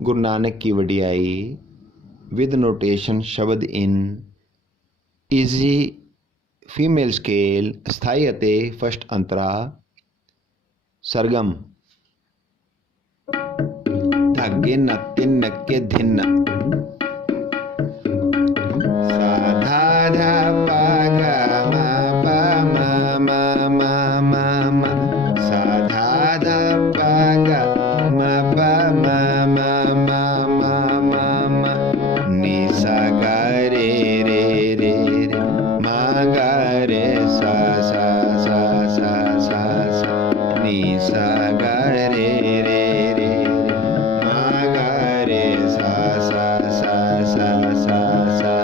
गुरु नानक की वडियाई with notation शब्द इन easy female scale स्थाई अते फस्ट अंतरा सरगम धागे न तिन के धिन सा धा धा पा गा मा पा मा मा मा मा मा सा धा धा पा गा मा पा मा मा मा मा मा मा नी सा गा रे रे रे रे मा गा रे सा सा सा सा सा सा नी सा गा रे रे रे मा गा रे सा सा सा सा सा सा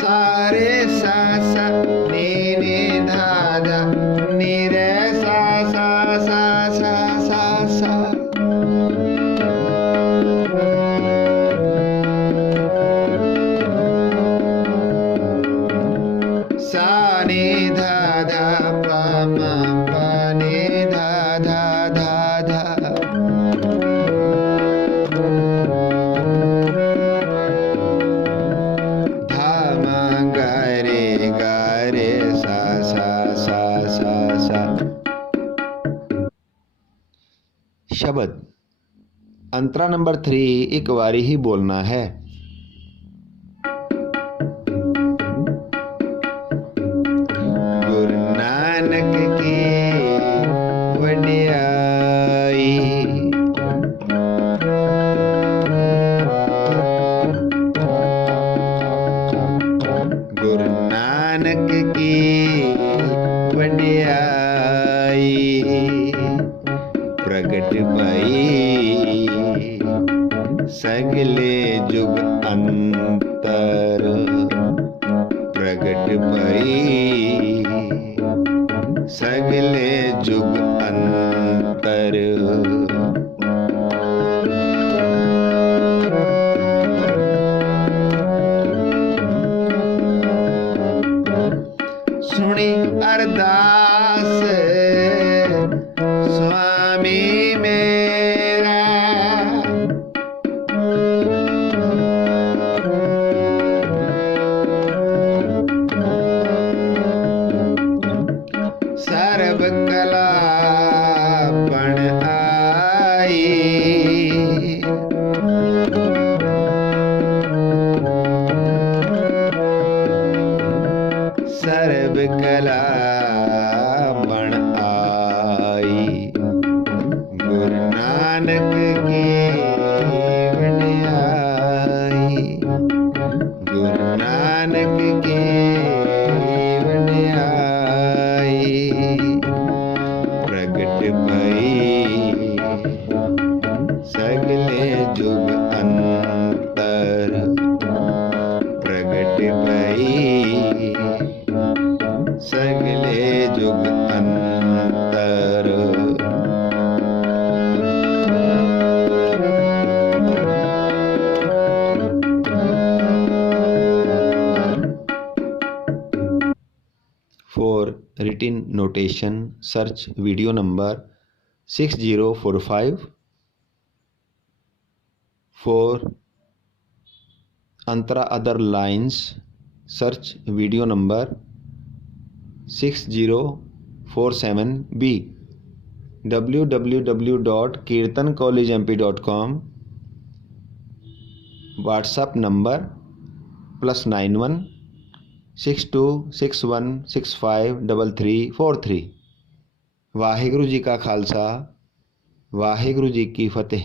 सारे सा सा नी नी धा धा नी रे सा सा सा सा सा सा सा नी धा धा पा मा पा नी धा धा धा धा धा मा गा रे सा सा सा सा सा। शब्द अंतरा नंबर 3 एक बारी ही बोलना है। गुरु नानक की वडियाई गुरु नानक की वडियाई प्रगट भई सगले जुग अंतर प्रगट भई सगले जुग अंतर सुनी अरदास स्वामी मेरा सर्व कला पण आई सर्व कला बण आई गुरु नानक की वडियाई गुरु नानक की वडियाई प्रगट भई सगले जुग अंतर प्रगट भई सगले जुग अंतर। For written notation, search video number 6045. For Antra other lines, search video number 6047B. www.kirtancollegemp.com. WhatsApp number +91 6261653343। Waheguru ji का खालसा वाहिगुरु जी की फतेह।